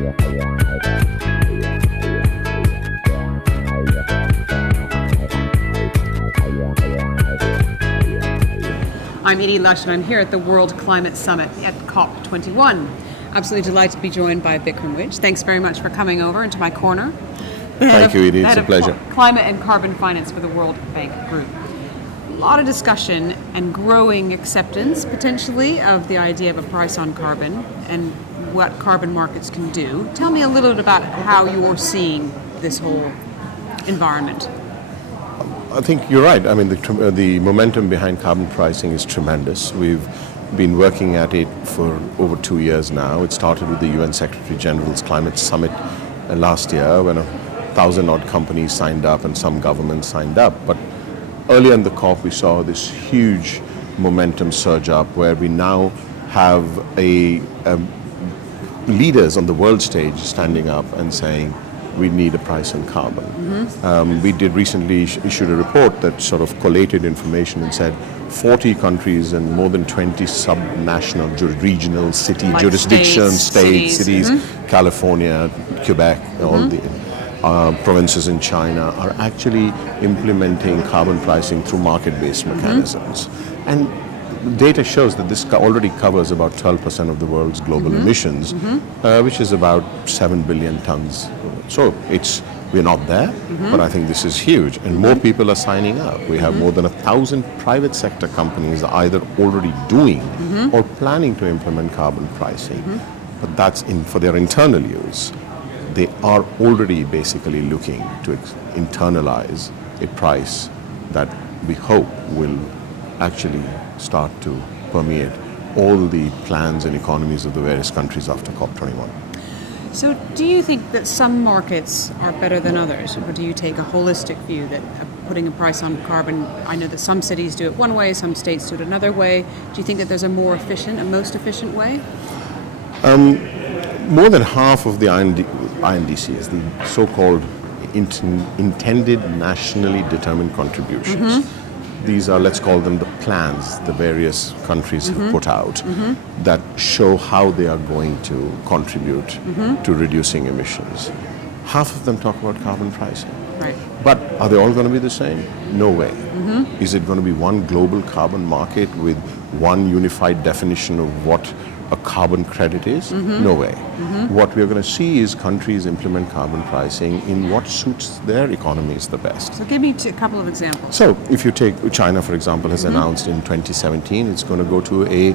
I'm Edie Lush, and I'm here at the World Climate Summit at COP21. Absolutely delighted to be joined by Vikram Widge. Thanks very much for coming over into my corner. Thank you, Edie. It's a pleasure. Climate and Carbon Finance for the World Bank Group. A lot of discussion and growing acceptance, potentially, of the idea of a price on carbon and what carbon markets can do. Tell me a little bit about how you're seeing this whole environment. I think you're right. I mean, the momentum behind carbon pricing is tremendous. We've been working at it for over 2 years now. It started with the UN Secretary General's Climate Summit last year when 1,000-odd companies signed up and some governments signed up. But earlier in the COP, we saw this huge momentum surge up where we now have leaders on the world stage standing up and saying, we need a price on carbon. We did recently issued a report that sort of collated information and said 40 countries and more than 20 sub-national, regional, city like jurisdictions, cities, California, Quebec, all the provinces in China are actually implementing carbon pricing through market-based mechanisms. And data shows that this already covers about 12% of the world's global emissions, which is about 7 billion tons. So we're not there, but I think this is huge, and more people are signing up. We have more than 1,000 private sector companies either already doing or planning to implement carbon pricing, but that's for their internal use. They are already basically looking to internalize a price that we hope will actually start to permeate all the plans and economies of the various countries after COP21. So do you think that some markets are better than others, or do you take a holistic view that putting a price on carbon, I know that some cities do it one way, some states do it another way. Do you think that there's a most efficient way? More than half of the INDCs, the so-called intended nationally determined contributions, these are, let's call them the plans the various countries have put out that show how they are going to contribute to reducing emissions. Half of them talk about carbon pricing. Right. But are they all going to be the same? No way. Is it going to be one global carbon market with one unified definition of what a carbon credit is? No way. What we're going to see is countries implement carbon pricing in what suits their economies the best. So give me a couple of examples. So if you take China, for example, has announced in 2017 it's going to go to a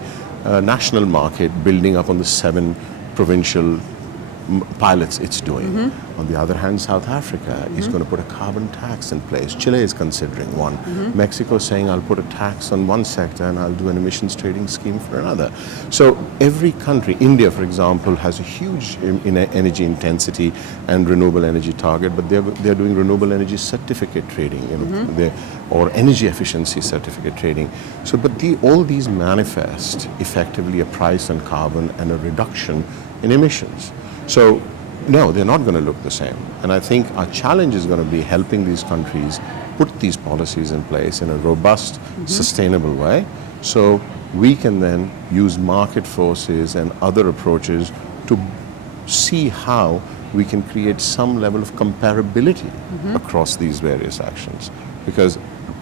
national market building up on the 7 provincial pilots it's doing. On the other hand, South Africa is going to put a carbon tax in place. Chile is considering one. Mexico is saying, I'll put a tax on one sector and I'll do an emissions trading scheme for another. So every country, India, for example, has a huge energy intensity and renewable energy target, but they're doing renewable energy certificate trading, or energy efficiency certificate trading. So, but all these manifest effectively a price on carbon and a reduction in emissions. So, no, they're not going to look the same. And I think our challenge is going to be helping these countries put these policies in place in a robust, sustainable way, so we can then use market forces and other approaches to see how we can create some level of comparability across these various actions. Because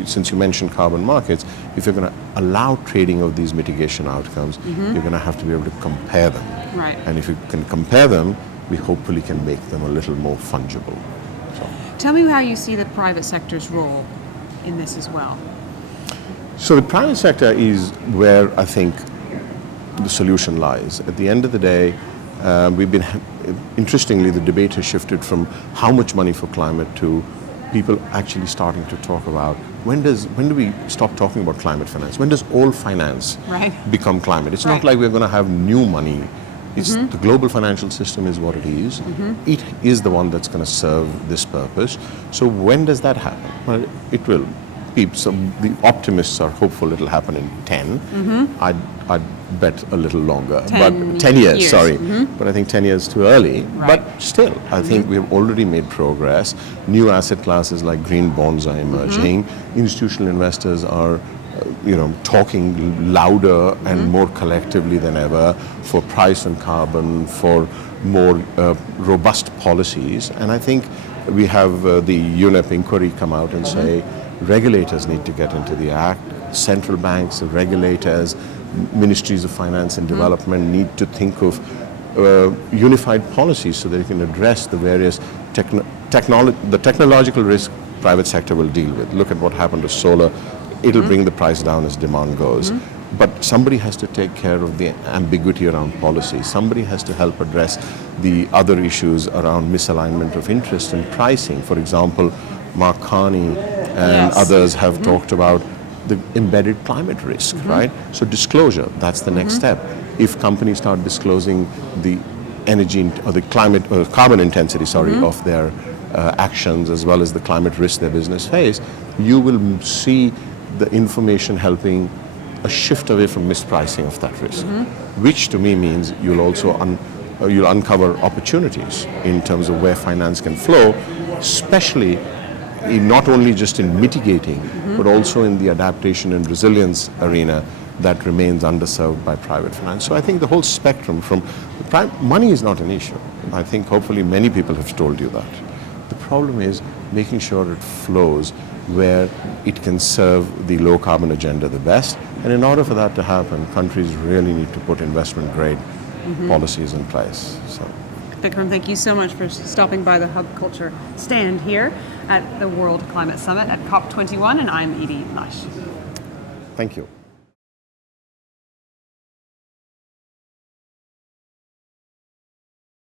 since you mentioned carbon markets, if you're going to allow trading of these mitigation outcomes, you're going to have to be able to compare them. Right. And if you can compare them, we hopefully can make them a little more fungible. So. Tell me how you see the private sector's role in this as well. So the private sector is where I think the solution lies. At the end of the day, interestingly, the debate has shifted from how much money for climate to people actually starting to talk about when do we stop talking about climate finance? When does all finance become climate? It's not like we're going to have new money. It's the global financial system is what it is. It is the one that's going to serve this purpose. So when does that happen? Well, it will. The optimists are hopeful it'll happen in 10. I'd bet a little longer. 10 years. Sorry. But I think 10 years too early. Right. But still, I think we've already made progress. New asset classes like green bonds are emerging. Institutional investors are talking louder and more collectively than ever for price on carbon, for more robust policies. And I think we have the UNEP inquiry come out and say regulators need to get into the act. Central banks, regulators, ministries of finance and development need to think of unified policies so they can address the various technological risk private sector will deal with. Look at what happened to solar. It'll bring the price down as demand goes. But somebody has to take care of the ambiguity around policy. Somebody has to help address the other issues around misalignment of interest and pricing. For example, Mark Carney and others have talked about the embedded climate risk, right? So disclosure, that's the next step. If companies start disclosing the energy or the climate or carbon intensity, of their actions as well as the climate risk their business face, you will see the information helping a shift away from mispricing of that risk, which to me means you'll also you'll uncover opportunities in terms of where finance can flow, especially not only just in mitigating, but also in the adaptation and resilience arena that remains underserved by private finance. So I think the whole spectrum from money is not an issue. I think hopefully many people have told you that. The problem is making sure it flows where it can serve the low carbon agenda the best. And in order for that to happen, countries really need to put investment grade policies in place. So. Vikram, thank you so much for stopping by the Hub Culture stand here at the World Climate Summit at COP21, and I'm Edie Lush. Thank you.